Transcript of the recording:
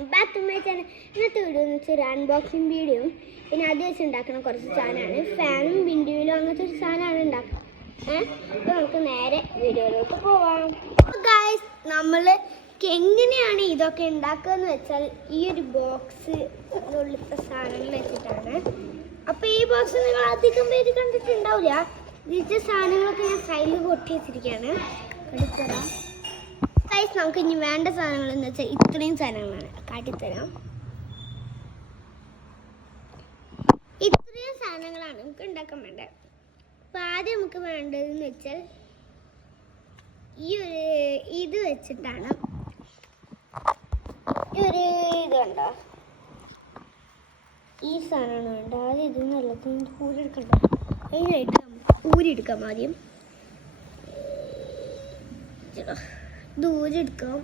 Welcome back to my channel. ഇന്നത്തെ video എന്ന് വെച്ചാൽ ഒരു അൺബോക്സിങ് വീഡിയോ. പിന്നെ അത് വെച്ച് ഉണ്ടാക്കുന്ന കുറച്ച് സാധനമാണ്. ഫാനും വിൻഡോയിലും അങ്ങനത്തെ ഒരു സാധനമാണ് ഉണ്ടാക്കുക. അപ്പോൾ നമുക്ക് നേരെ വീഡിയോയിലോട്ട് പോവാം. ഗായ്സ്, നമ്മൾ എങ്ങനെയാണ് ഇതൊക്കെ ഉണ്ടാക്കുക എന്ന് വെച്ചാൽ ഈ ഒരു ബോക്സ് ഉള്ളിലത്തെ സാധനങ്ങൾ വെച്ചിട്ടാണ്. അപ്പോൾ ഈ ബോക്സ് നിങ്ങൾ അധികം പേര് കണ്ടിട്ടുണ്ടാവില്ല. ഇതിൻ്റെ സാധനങ്ങളൊക്കെ ഞാൻ സൈഡിൽ കൊട്ടി വെച്ചിരിക്കുകയാണ്. കാട്ടിത്തരാം ഗൈസ്. നമുക്ക് ഇനി വേണ്ട സാധനങ്ങൾ എന്ന് വെച്ചാൽ ഇത്രയും സാധനങ്ങളാണ്. കാട്ടിത്തരാം. ഇത്രയും സാധനങ്ങളാണ് നമുക്ക് ഉണ്ടാക്കാൻ വേണ്ടത്. അപ്പോൾ ആദ്യം നമുക്ക് വേണ്ടതെന്ന് വെച്ചാൽ ഇത് വെച്ചിട്ടാണ് ഇത് കണ്ടോ, ഈ സാധനമാണ് വേണ്ട. ആദ്യം ഇത് നല്ലത് ഊരിയെടുക്കണ്ടോ. അതിനായിട്ട് നമുക്ക് ഊരിയെടുക്കാം. ആദ്യം ഇത് ഊരിയെടുക്കാം.